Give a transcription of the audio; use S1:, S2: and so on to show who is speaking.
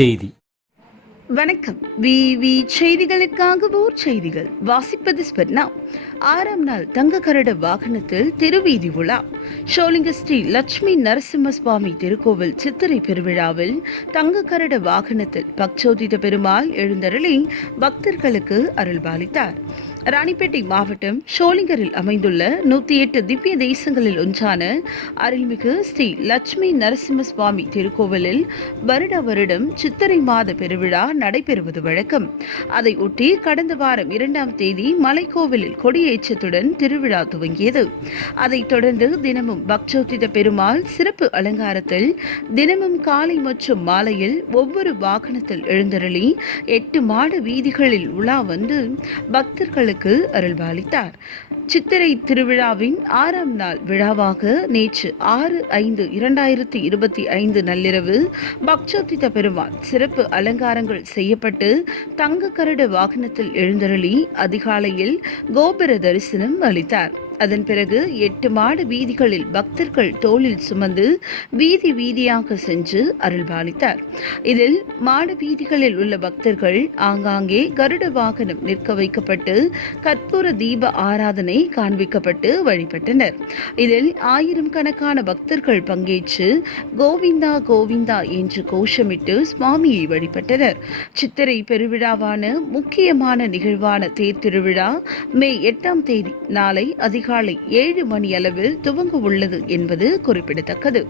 S1: செய்தி.
S2: வணக்கம். வி செய்திகளுக்காக ஓர் செய்திகள். வாசிப்பது ஸ்பெர்னா ஆறாம் நாள் தங்க கரட வாகனத்தில் திருவீதி உலா. ஷோலிங்க ஸ்ரீ லட்சுமி நரசிம்ம சுவாமி திருக்கோவில் சித்திரை பெருவிழாவில் தங்க கரட வாகனத்தில் பக்சோதித பெருமாள் எழுந்தருளி பக்தர்களுக்கு அருள்பாலித்தார். ராணிப்பேட்டை மாவட்டம் ஷோலிங்கரில் அமைந்துள்ள நூத்தி எட்டு திவ்ய தேசங்களில் ஒன்றான அருள்மிகு ஸ்ரீ லட்சுமி நரசிம்ம சுவாமி திருக்கோவிலில் வருட வருடம் சித்திரை மாத பெருவிழா நடைபெறுவது வழக்கம். அதை ஒட்டி கடந்த வாரம் இரண்டாம் தேதி மலைக்கோவிலில் கொடியேற்றத்துடன் திருவிழா துவங்கியது. அதைத் தொடர்ந்து தினமும் பக்ஜோதித பெருமாள் சிறப்பு அலங்காரத்தில் தினமும் காலை மற்றும் மாலையில் ஒவ்வொரு வாகனத்தில் எழுந்தருளி எட்டு மாட வீதிகளில் உலா வந்து பக்தர்கள் பக்தர்களுக்கு அருள்பாலித்தார் சித்திரை திருவிழாவின் ஆறாம் நாள் விழாவாக நேற்று ஆறு ஐந்து இரண்டாயிரத்தி இருபத்தி ஐந்து நள்ளிரவு பக்சோத்தித பெருமாள் சிறப்பு அலங்காரங்கள் செய்யப்பட்டு தங்க கரடு வாகனத்தில் எழுந்தருளி அதிகாலையில் கோபுர தரிசனம் அளித்தார். அதன் பிறகு எட்டு மாடு வீதிகளில் பக்தர்கள் தோளில் சுமந்து வீதி வீதியாக சென்று அருள்பாலித்தார். இதில் மாடு வீதிகளில் உள்ள பக்தர்கள் ஆங்காங்கே கருட வாகனம் நிற்க வைக்கப்பட்டு கற்பூர தீப ஆராதனை காண்பிக்கப்பட்டு வழிபட்டனர். இதில் ஆயிரம் கணக்கான பக்தர்கள் பங்கேற்று கோவிந்தா கோவிந்தா என்று கோஷமிட்டு சுவாமியை வழிபட்டனர். சித்திரை பெருவிழாவான முக்கியமான நிகழ்வான தேர் திருவிழா மே எட்டாம் தேதி நாளை அதிகாலை ஏழு மணி அளவில் துவங்க உள்ளது என்பது குறிப்பிடத்தக்கது.